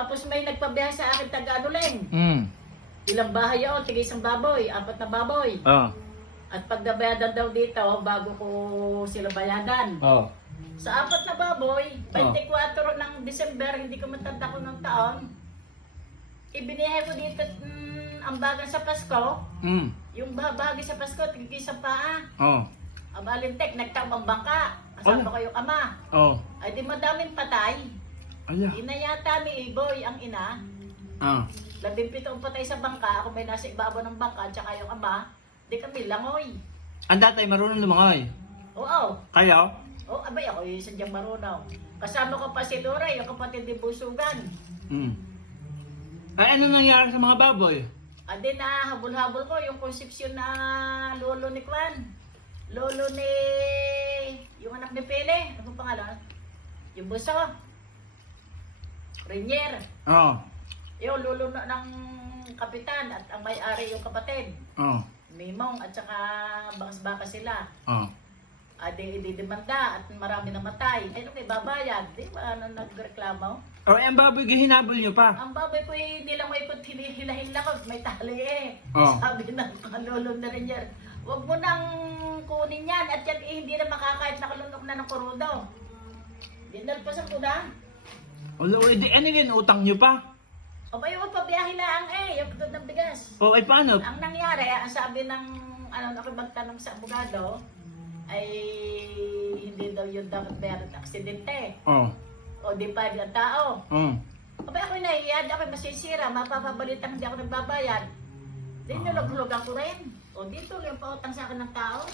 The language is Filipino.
Tapos may nagpabiyahe sa akin taga-Anuleng. Mm. Ilang bahay yun, tig isang baboy, 4 na baboy. Oh. At pag nabayadan daw dito, bago ko sila bayadan. Oh. Sa 4 na baboy, 24 ng December, hindi ko matanda ko ng taon, ibinihay ko dito ang bagan sa Pasko. Mm. Yung bahagi sa Pasko, tig isang paa. Oh. Abalintek, nagtamang bangka. Kasama ko yung ama. Oh. Ay di madaming patay. Ala. Inayata ni Iboy ang ina. Ah. 17 ang patay sa bangka. Ako may nasa ibabaw ng bangka, tsaka yung ama. Di kami langoy. Ang tatay marunong lumangoy. Oo. Kayo? Oo, abay ako yung sadyang marunong. Kasama ko pa si Lora, yung kapatid ni Busugan. Mm. Ay, ano nangyari sa mga baboy? Adi na habol-habol ko yung konsepsyon na lolo ni Kwan. Lolo ni... yung anak ni Pele. Ano pangalan? Yung buso. Renier. Oh. Yung lolo na ng kapitan at ang may-ari yung kapatid. Oh. Mimong at saka bakas-baka sila. Oh. Adi ididemanda at marami namatay. Ay, okay, babayad. Di ba ano nagreklamo? Oh, ang baboy gihinabol nyo pa. Ang baboy ko hindi lang may ikot hilahila ko. May tali eh. Oh. Sabi ng lolo na rin yan. Huwag mo nang kunin yan. At yan hindi na makakait nakalunok na ng kurudo. Dinalpasan ko na. Ano din utang nyo pa? Abay, huwag pabiyahe lang eh. Yung tutod ng bigas. Oh, ay paano? Ang nangyari, ang sabi ng nakibagtanong sa abogado, ay hindi daw yun dapat bayaran ng aksidente. Oh. O di pa yung tao. Oh. Abay, ako'y nahihiyan, ako'y masisira, mapapabalitan hindi ako nagbabayad. Di nilog-hulog ako rin. O dito, yung pautang sa akin ng tao.